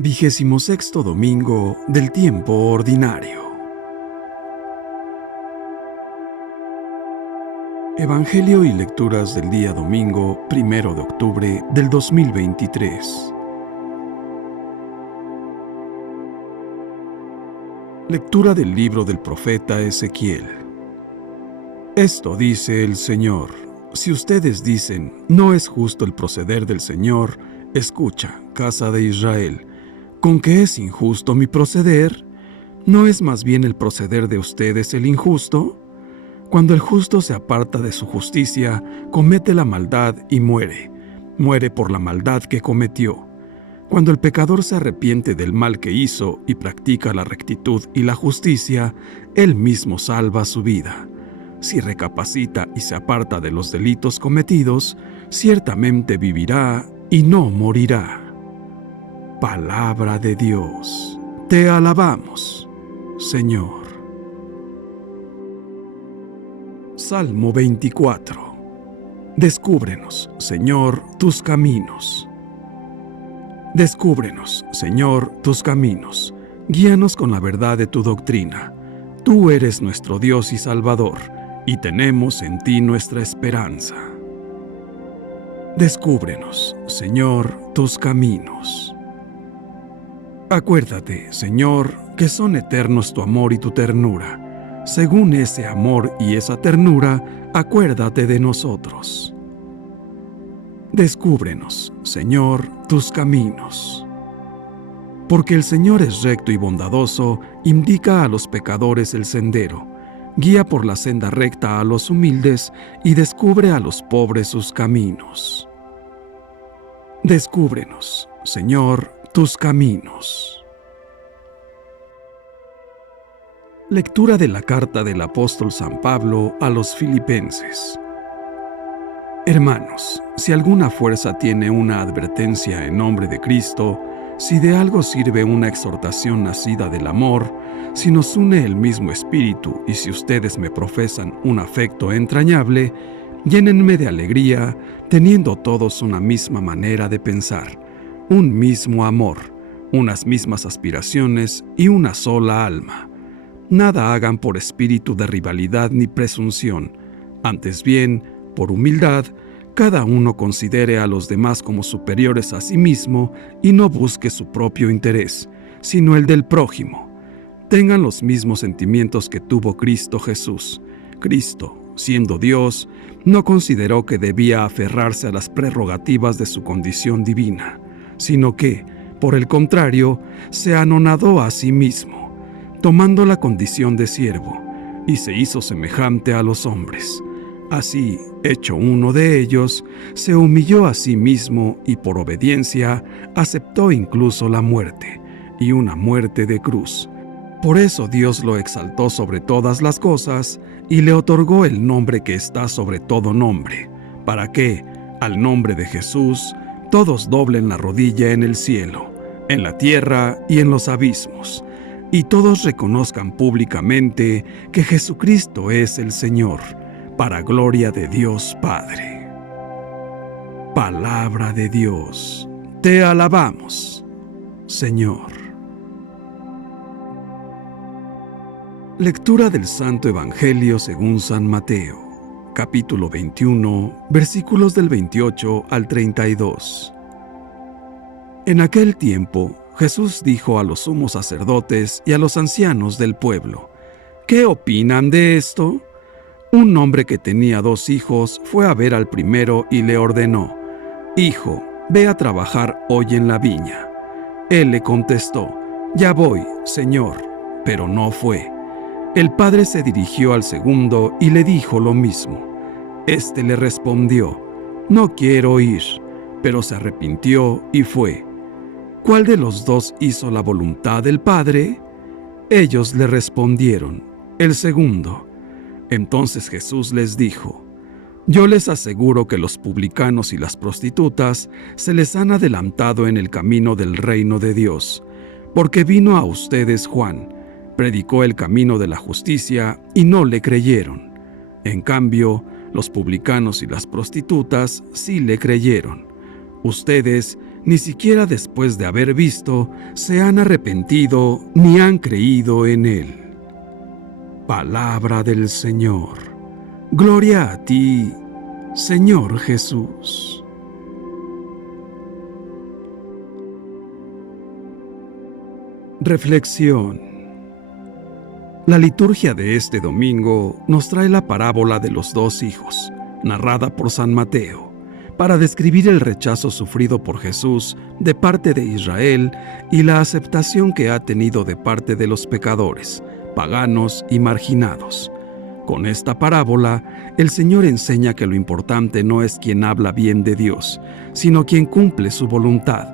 26º domingo del tiempo ordinario. Evangelio y lecturas del día domingo 1 de octubre del 2023. Lectura del libro del profeta Ezequiel. Esto dice el Señor: si ustedes dicen, no es justo el proceder del Señor, escucha, casa de Israel. ¿Con qué es injusto mi proceder? ¿No es más bien el proceder de ustedes el injusto? Cuando el justo se aparta de su justicia, comete la maldad y muere. Muere por la maldad que cometió. Cuando el pecador se arrepiente del mal que hizo y practica la rectitud y la justicia, él mismo salva su vida. Si recapacita y se aparta de los delitos cometidos, ciertamente vivirá y no morirá. Palabra de Dios. Te alabamos, Señor. Salmo 24. Descúbrenos, Señor, tus caminos. Descúbrenos, Señor, tus caminos. Guíanos con la verdad de tu doctrina. Tú eres nuestro Dios y Salvador, y tenemos en ti nuestra esperanza. Descúbrenos, Señor, tus caminos. Acuérdate, Señor, que son eternos tu amor y tu ternura. Según ese amor y esa ternura, acuérdate de nosotros. Descúbrenos, Señor, tus caminos. Porque el Señor es recto y bondadoso, indica a los pecadores el sendero, guía por la senda recta a los humildes y descubre a los pobres sus caminos. Descúbrenos, Señor, tus caminos. Lectura de la carta del apóstol San Pablo a los Filipenses. Hermanos, si alguna fuerza tiene una advertencia en nombre de Cristo, si de algo sirve una exhortación nacida del amor, si nos une el mismo espíritu y si ustedes me profesan un afecto entrañable, llénenme de alegría, teniendo todos una misma manera de pensar, un mismo amor, unas mismas aspiraciones y una sola alma. Nada hagan por espíritu de rivalidad ni presunción, antes bien, por humildad, cada uno considere a los demás como superiores a sí mismo y no busque su propio interés, sino el del prójimo. Tengan los mismos sentimientos que tuvo Cristo Jesús. Cristo, siendo Dios, no consideró que debía aferrarse a las prerrogativas de su condición divina, sino que, por el contrario, se anonadó a sí mismo, tomando la condición de siervo, y se hizo semejante a los hombres. Así, hecho uno de ellos, se humilló a sí mismo y por obediencia aceptó incluso la muerte, y una muerte de cruz. Por eso Dios lo exaltó sobre todas las cosas y le otorgó el nombre que está sobre todo nombre, para que, al nombre de Jesús, todos doblen la rodilla en el cielo, en la tierra y en los abismos, y todos reconozcan públicamente que Jesucristo es el Señor, para gloria de Dios Padre. Palabra de Dios. Te alabamos, Señor. Lectura del Santo Evangelio según San Mateo, capítulo 21, versículos del 28 al 32. En aquel tiempo, Jesús dijo a los sumos sacerdotes y a los ancianos del pueblo: ¿qué opinan de esto? Un hombre que tenía 2 hijos fue a ver al primero y le ordenó: Hijo, ve a trabajar hoy en la viña. Él le contestó: Ya voy, Señor, pero no fue. El padre se dirigió al segundo y le dijo lo mismo. Este le respondió: No quiero ir, pero se arrepintió y fue. ¿Cuál de los 2 hizo la voluntad del padre? Ellos le respondieron: El segundo. Entonces Jesús les dijo: Yo les aseguro que los publicanos y las prostitutas se les han adelantado en el camino del reino de Dios, porque vino a ustedes Juan, predicó el camino de la justicia y no le creyeron. En cambio, los publicanos y las prostitutas sí le creyeron. Ustedes ni siquiera después de haber visto, se han arrepentido ni han creído en Él. Palabra del Señor. Gloria a ti, Señor Jesús. Reflexión. La liturgia de este domingo nos trae la parábola de los dos hijos, narrada por San Mateo, para describir el rechazo sufrido por Jesús de parte de Israel y la aceptación que ha tenido de parte de los pecadores, paganos y marginados. Con esta parábola, el Señor enseña que lo importante no es quien habla bien de Dios, sino quien cumple su voluntad.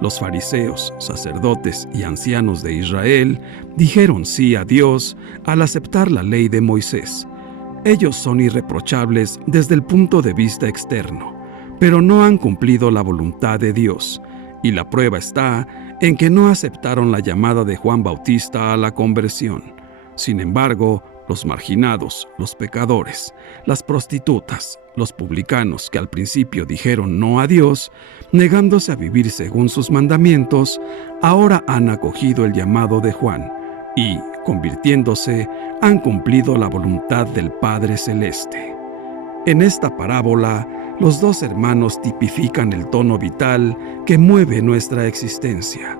Los fariseos, sacerdotes y ancianos de Israel dijeron sí a Dios al aceptar la ley de Moisés. Ellos son irreprochables desde el punto de vista externo, pero no han cumplido la voluntad de Dios, y la prueba está en que no aceptaron la llamada de Juan Bautista a la conversión. Sin embargo, los marginados, los pecadores, las prostitutas, los publicanos que al principio dijeron no a Dios, negándose a vivir según sus mandamientos, ahora han acogido el llamado de Juan y, convirtiéndose, han cumplido la voluntad del Padre Celeste. En esta parábola, los dos hermanos tipifican el tono vital que mueve nuestra existencia,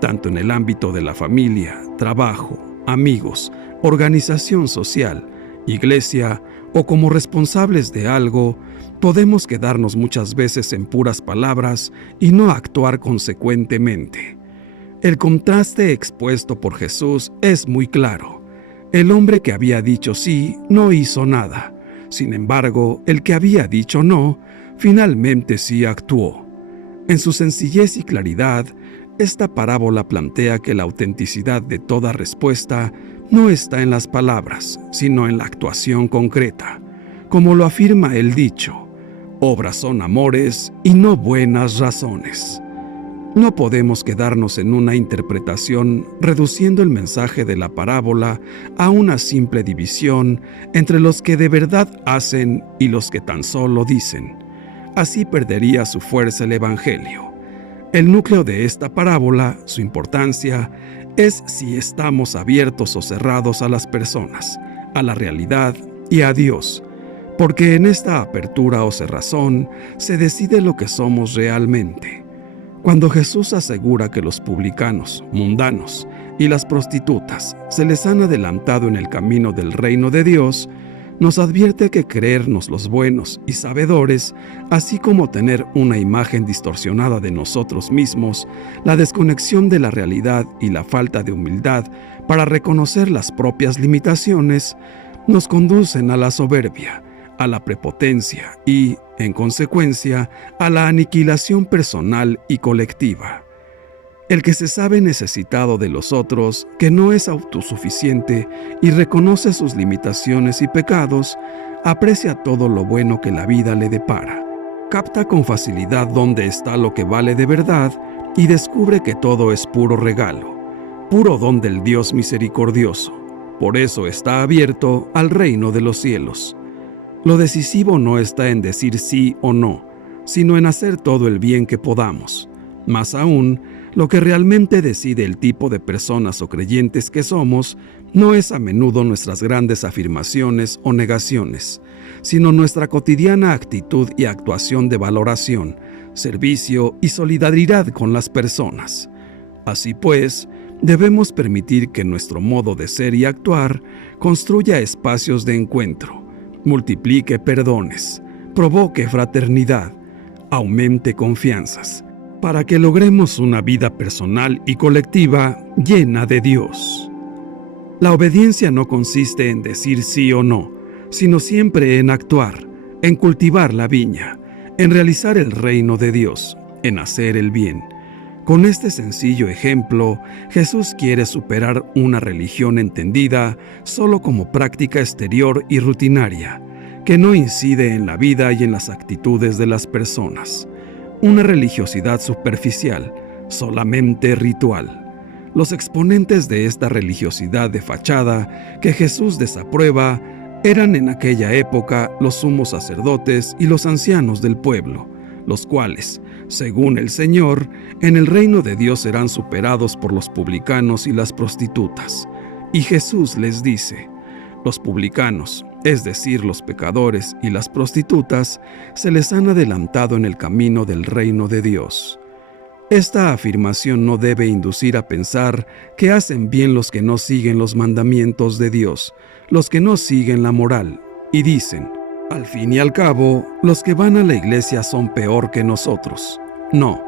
tanto en el ámbito de la familia, trabajo, amigos, organización social, iglesia o como responsables de algo. Podemos quedarnos muchas veces en puras palabras y no actuar consecuentemente. El contraste expuesto por Jesús es muy claro. El hombre que había dicho sí no hizo nada. Sin embargo, el que había dicho no, finalmente sí actuó. En su sencillez y claridad, esta parábola plantea que la autenticidad de toda respuesta no está en las palabras, sino en la actuación concreta. Como lo afirma el dicho, obras son amores y no buenas razones. No podemos quedarnos en una interpretación reduciendo el mensaje de la parábola a una simple división entre los que de verdad hacen y los que tan solo dicen. Así perdería su fuerza el Evangelio. El núcleo de esta parábola, su importancia, es si estamos abiertos o cerrados a las personas, a la realidad y a Dios, porque en esta apertura o cerrazón se decide lo que somos realmente. Cuando Jesús asegura que los publicanos, mundanos y las prostitutas se les han adelantado en el camino del reino de Dios, nos advierte que creernos los buenos y sabedores, así como tener una imagen distorsionada de nosotros mismos, la desconexión de la realidad y la falta de humildad para reconocer las propias limitaciones, nos conducen a la soberbia, a la prepotencia y, en consecuencia, a la aniquilación personal y colectiva. El que se sabe necesitado de los otros, que no es autosuficiente y reconoce sus limitaciones y pecados, aprecia todo lo bueno que la vida le depara, capta con facilidad dónde está lo que vale de verdad y descubre que todo es puro regalo, puro don del Dios misericordioso. Por eso está abierto al reino de los cielos. Lo decisivo no está en decir sí o no, sino en hacer todo el bien que podamos. Más aún, lo que realmente decide el tipo de personas o creyentes que somos no es a menudo nuestras grandes afirmaciones o negaciones, sino nuestra cotidiana actitud y actuación de valoración, servicio y solidaridad con las personas. Así pues, debemos permitir que nuestro modo de ser y actuar construya espacios de encuentro, multiplique perdones, provoque fraternidad, aumente confianzas, para que logremos una vida personal y colectiva llena de Dios. La obediencia no consiste en decir sí o no, sino siempre en actuar, en cultivar la viña, en realizar el reino de Dios, en hacer el bien. Con este sencillo ejemplo, Jesús quiere superar una religión entendida solo como práctica exterior y rutinaria, que no incide en la vida y en las actitudes de las personas. Una religiosidad superficial, solamente ritual. Los exponentes de esta religiosidad de fachada que Jesús desaprueba eran en aquella época los sumos sacerdotes y los ancianos del pueblo, los cuales, Según el Señor, en el reino de Dios serán superados por los publicanos y las prostitutas. Y Jesús les dice: los publicanos, es decir, los pecadores y las prostitutas, se les han adelantado en el camino del reino de Dios. Esta afirmación no debe inducir a pensar que hacen bien los que no siguen los mandamientos de Dios, los que no siguen la moral, y dicen: al fin y al cabo, los que van a la iglesia son peor que nosotros. No,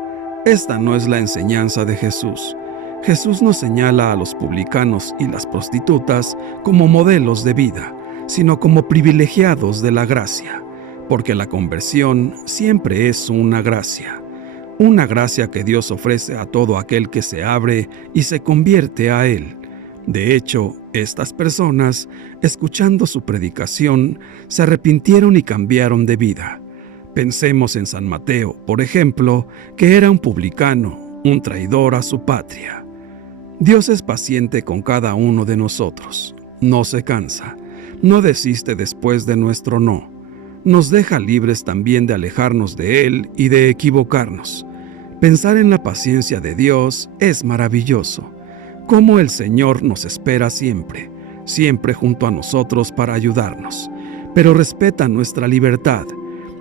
esta no es la enseñanza de Jesús. Jesús no señala a los publicanos y las prostitutas como modelos de vida, sino como privilegiados de la gracia, porque la conversión siempre es una gracia que Dios ofrece a todo aquel que se abre y se convierte a Él. De hecho, estas personas, escuchando su predicación, se arrepintieron y cambiaron de vida. Pensemos en San Mateo, por ejemplo, que era un publicano, un traidor a su patria. Dios es paciente con cada uno de nosotros, no se cansa, no desiste después de nuestro no. Nos deja libres también de alejarnos de Él y de equivocarnos. Pensar en la paciencia de Dios es maravilloso. Cómo el Señor nos espera siempre, siempre junto a nosotros para ayudarnos, pero respeta nuestra libertad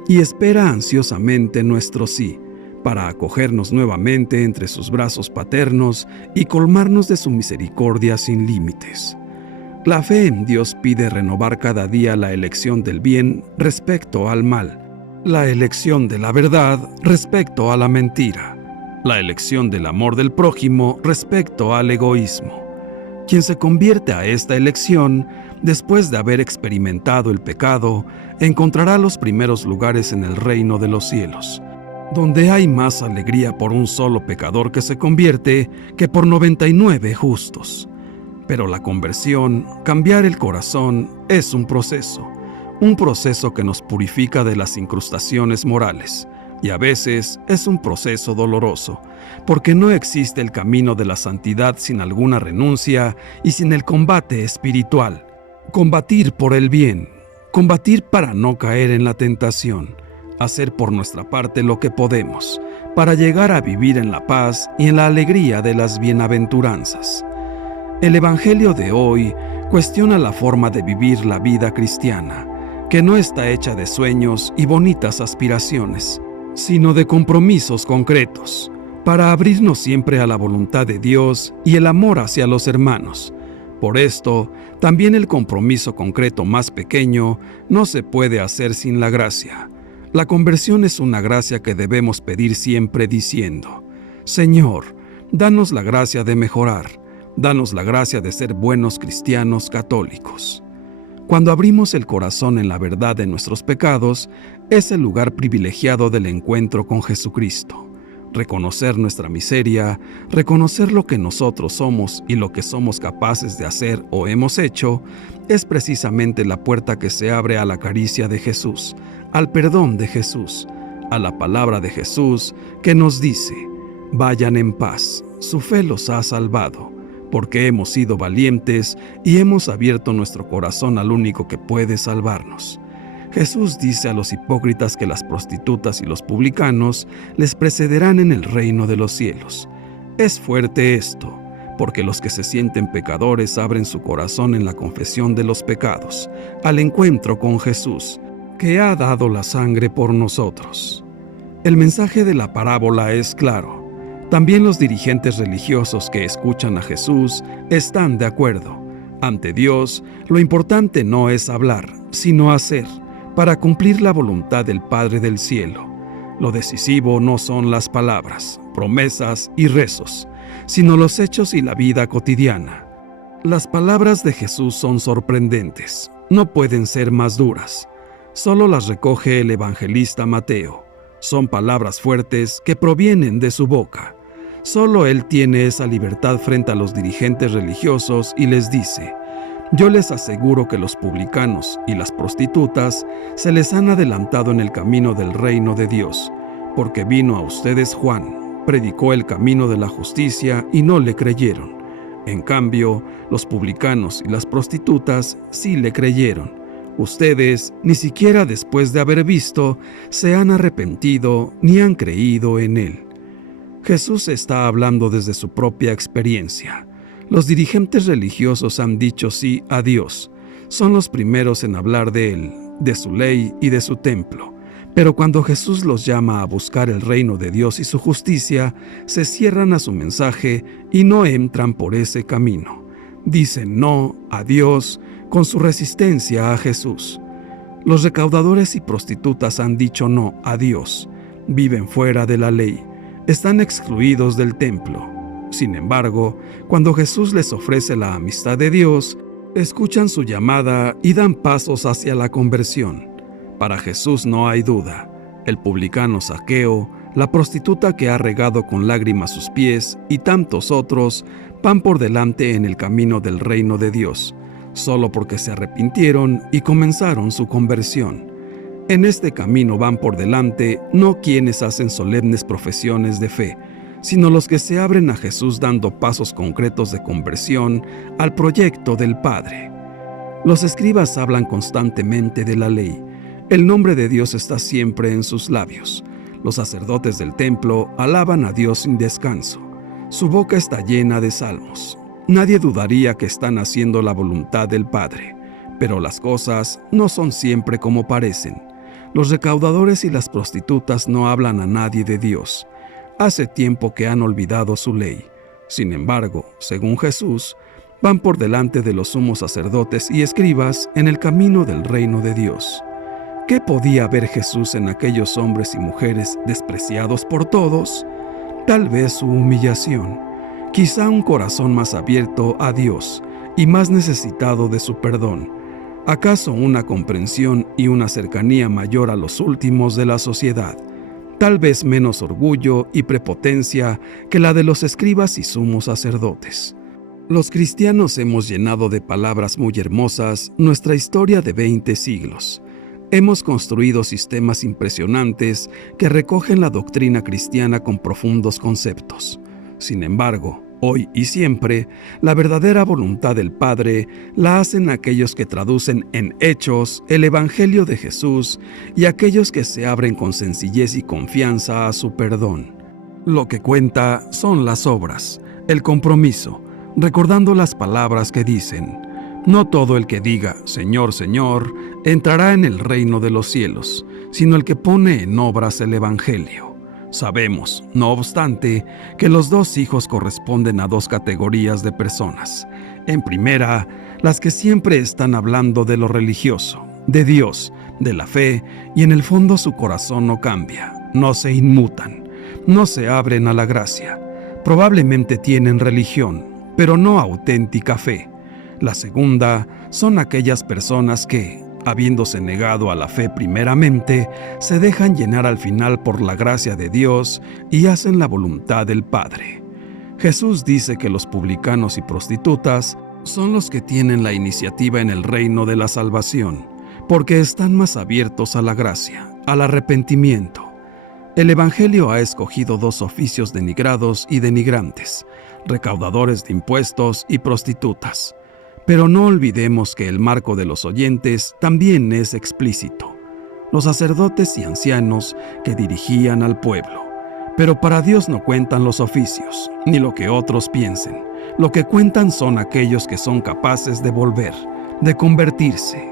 y espera ansiosamente nuestro sí, para acogernos nuevamente entre sus brazos paternos y colmarnos de su misericordia sin límites. La fe en Dios pide renovar cada día la elección del bien respecto al mal, la elección de la verdad respecto a la mentira, la elección del amor del prójimo respecto al egoísmo. Quien se convierte a esta elección, después de haber experimentado el pecado, encontrará los primeros lugares en el reino de los cielos, donde hay más alegría por un solo pecador que se convierte que por 99 justos. Pero la conversión, cambiar el corazón, es un proceso que nos purifica de las incrustaciones morales. Y a veces es un proceso doloroso, porque no existe el camino de la santidad sin alguna renuncia y sin el combate espiritual. Combatir por el bien, combatir para no caer en la tentación, hacer por nuestra parte lo que podemos, para llegar a vivir en la paz y en la alegría de las bienaventuranzas. El Evangelio de hoy cuestiona la forma de vivir la vida cristiana, que no está hecha de sueños y bonitas aspiraciones, sino de compromisos concretos, para abrirnos siempre a la voluntad de Dios y el amor hacia los hermanos. Por esto, también el compromiso concreto más pequeño no se puede hacer sin la gracia. La conversión es una gracia que debemos pedir siempre diciendo: Señor, danos la gracia de mejorar, danos la gracia de ser buenos cristianos católicos. Cuando abrimos el corazón en la verdad de nuestros pecados, es el lugar privilegiado del encuentro con Jesucristo. Reconocer nuestra miseria, reconocer lo que nosotros somos y lo que somos capaces de hacer o hemos hecho, es precisamente la puerta que se abre a la caricia de Jesús, al perdón de Jesús, a la palabra de Jesús que nos dice: vayan en paz, su fe los ha salvado. Porque hemos sido valientes y hemos abierto nuestro corazón al único que puede salvarnos. Jesús dice a los hipócritas que las prostitutas y los publicanos les precederán en el reino de los cielos. Es fuerte esto, porque los que se sienten pecadores abren su corazón en la confesión de los pecados, al encuentro con Jesús, que ha dado la sangre por nosotros. El mensaje de la parábola es claro. También los dirigentes religiosos que escuchan a Jesús están de acuerdo. Ante Dios, lo importante no es hablar, sino hacer, para cumplir la voluntad del Padre del cielo. Lo decisivo no son las palabras, promesas y rezos, sino los hechos y la vida cotidiana. Las palabras de Jesús son sorprendentes, no pueden ser más duras. Solo las recoge el evangelista Mateo. Son palabras fuertes que provienen de su boca. Solo él tiene esa libertad frente a los dirigentes religiosos y les dice: yo les aseguro que los publicanos y las prostitutas se les han adelantado en el camino del reino de Dios, porque vino a ustedes Juan, predicó el camino de la justicia y no le creyeron. En cambio, los publicanos y las prostitutas sí le creyeron. Ustedes, ni siquiera después de haber visto, se han arrepentido ni han creído en Él. Jesús está hablando desde su propia experiencia. Los dirigentes religiosos han dicho sí a Dios. Son los primeros en hablar de Él, de su ley y de su templo. Pero cuando Jesús los llama a buscar el reino de Dios y su justicia, se cierran a su mensaje y no entran por ese camino. Dicen no a Dios con su resistencia a Jesús. Los recaudadores y prostitutas han dicho no a Dios. Viven fuera de la ley. Están excluidos del templo. Sin embargo, cuando Jesús les ofrece la amistad de Dios, escuchan su llamada y dan pasos hacia la conversión. Para Jesús no hay duda. El publicano Zaqueo, la prostituta que ha regado con lágrimas sus pies y tantos otros van por delante en el camino del reino de Dios, solo porque se arrepintieron y comenzaron su conversión. En este camino van por delante no quienes hacen solemnes profesiones de fe, sino los que se abren a Jesús dando pasos concretos de conversión al proyecto del Padre. Los escribas hablan constantemente de la ley. El nombre de Dios está siempre en sus labios. Los sacerdotes del templo alaban a Dios sin descanso. Su boca está llena de salmos. Nadie dudaría que están haciendo la voluntad del Padre, pero las cosas no son siempre como parecen. Los recaudadores y las prostitutas no hablan a nadie de Dios. Hace tiempo que han olvidado su ley. Sin embargo, según Jesús, van por delante de los sumos sacerdotes y escribas en el camino del reino de Dios. ¿Qué podía ver Jesús en aquellos hombres y mujeres despreciados por todos? Tal vez su humillación, quizá un corazón más abierto a Dios y más necesitado de su perdón. ¿Acaso una comprensión y una cercanía mayor a los últimos de la sociedad? Tal vez menos orgullo y prepotencia que la de los escribas y sumos sacerdotes. Los cristianos hemos llenado de palabras muy hermosas nuestra historia de 20 siglos. Hemos construido sistemas impresionantes que recogen la doctrina cristiana con profundos conceptos. Sin embargo, hoy y siempre, la verdadera voluntad del Padre la hacen aquellos que traducen en hechos el Evangelio de Jesús y aquellos que se abren con sencillez y confianza a su perdón. Lo que cuenta son las obras, el compromiso, recordando las palabras que dicen: no todo el que diga Señor, Señor, entrará en el reino de los cielos, sino el que pone en obras el Evangelio. Sabemos, no obstante, que los dos hijos corresponden a dos categorías de personas. En primera, las que siempre están hablando de lo religioso, de Dios, de la fe, y en el fondo su corazón no cambia, no se inmutan, no se abren a la gracia. Probablemente tienen religión, pero no auténtica fe. La segunda son aquellas personas que, habiéndose negado a la fe primeramente, se dejan llenar al final por la gracia de Dios y hacen la voluntad del Padre. Jesús dice que los publicanos y prostitutas son los que tienen la iniciativa en el reino de la salvación, porque están más abiertos a la gracia, al arrepentimiento. El Evangelio ha escogido dos oficios denigrados y denigrantes, recaudadores de impuestos y prostitutas. Pero no olvidemos que el marco de los oyentes también es explícito. Los sacerdotes y ancianos que dirigían al pueblo. Pero para Dios no cuentan los oficios, ni lo que otros piensen. Lo que cuentan son aquellos que son capaces de volver, de convertirse.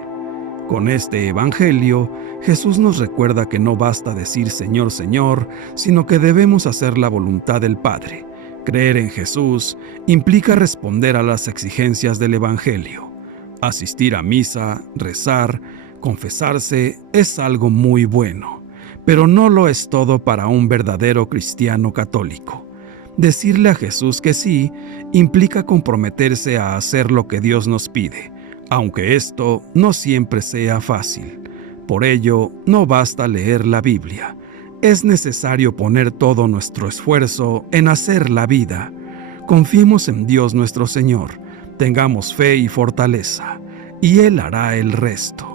Con este Evangelio, Jesús nos recuerda que no basta decir Señor, Señor, sino que debemos hacer la voluntad del Padre. Creer en Jesús implica responder a las exigencias del Evangelio. Asistir a misa, rezar, confesarse es algo muy bueno, pero no lo es todo para un verdadero cristiano católico. Decirle a Jesús que sí implica comprometerse a hacer lo que Dios nos pide, aunque esto no siempre sea fácil. Por ello, no basta leer la Biblia. Es necesario poner todo nuestro esfuerzo en hacer la vida. Confiemos en Dios nuestro Señor, tengamos fe y fortaleza, y Él hará el resto.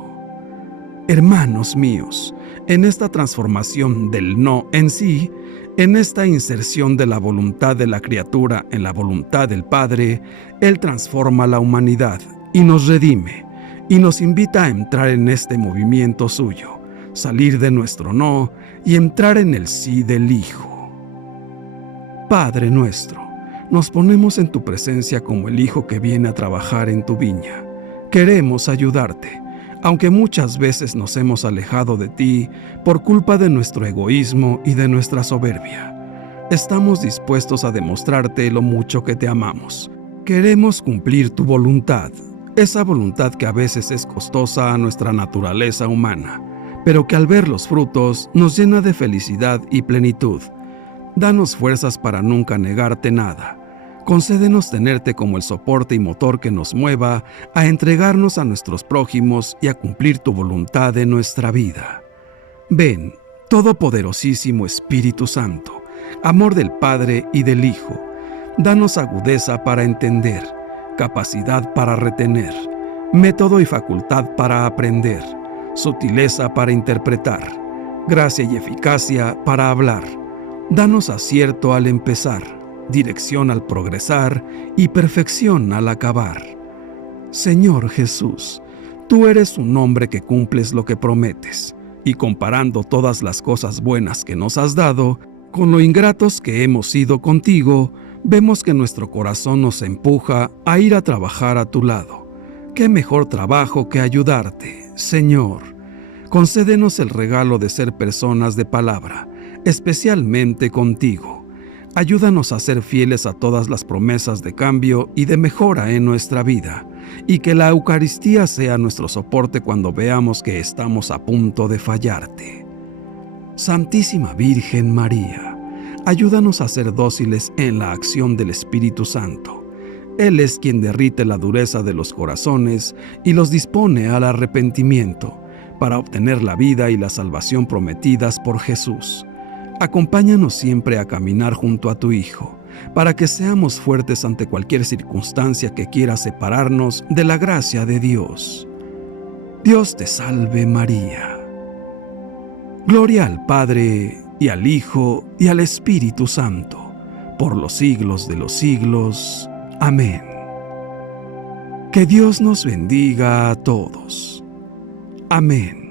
Hermanos míos, en esta transformación del no en sí, en esta inserción de la voluntad de la criatura en la voluntad del Padre, Él transforma la humanidad y nos redime. y nos invita a entrar en este movimiento suyo, salir de nuestro no y entrar en el sí del Hijo. Padre nuestro, nos ponemos en tu presencia como el hijo que viene a trabajar en tu viña. Queremos ayudarte, aunque muchas veces nos hemos alejado de ti por culpa de nuestro egoísmo y de nuestra soberbia. Estamos dispuestos a demostrarte lo mucho que te amamos. Queremos cumplir tu voluntad, esa voluntad que a veces es costosa a nuestra naturaleza humana, pero que al ver los frutos nos llena de felicidad y plenitud. Danos fuerzas para nunca negarte nada. Concédenos tenerte como el soporte y motor que nos mueva a entregarnos a nuestros prójimos y a cumplir tu voluntad en nuestra vida. Ven, Todopoderosísimo Espíritu Santo, amor del Padre y del Hijo, danos agudeza para entender, capacidad para retener, método y facultad para aprender, sutileza para interpretar, gracia y eficacia para hablar. Danos acierto al empezar, dirección al progresar y perfección al acabar. Señor Jesús, tú eres un hombre que cumples lo que prometes, y comparando todas las cosas buenas que nos has dado, con lo ingratos que hemos sido contigo, vemos que nuestro corazón nos empuja a ir a trabajar a tu lado. ¿Qué mejor trabajo que ayudarte, Señor? Concédenos el regalo de ser personas de palabra, especialmente contigo. Ayúdanos a ser fieles a todas las promesas de cambio y de mejora en nuestra vida, y que la Eucaristía sea nuestro soporte cuando veamos que estamos a punto de fallarte. Santísima Virgen María, ayúdanos a ser dóciles en la acción del Espíritu Santo. Él es quien derrite la dureza de los corazones y los dispone al arrepentimiento, para obtener la vida y la salvación prometidas por Jesús. Acompáñanos siempre a caminar junto a tu Hijo, para que seamos fuertes ante cualquier circunstancia que quiera separarnos de la gracia de Dios. Dios te salve María. Gloria al Padre, y al Hijo, y al Espíritu Santo, por los siglos de los siglos. Amén. Que Dios nos bendiga a todos. Amén.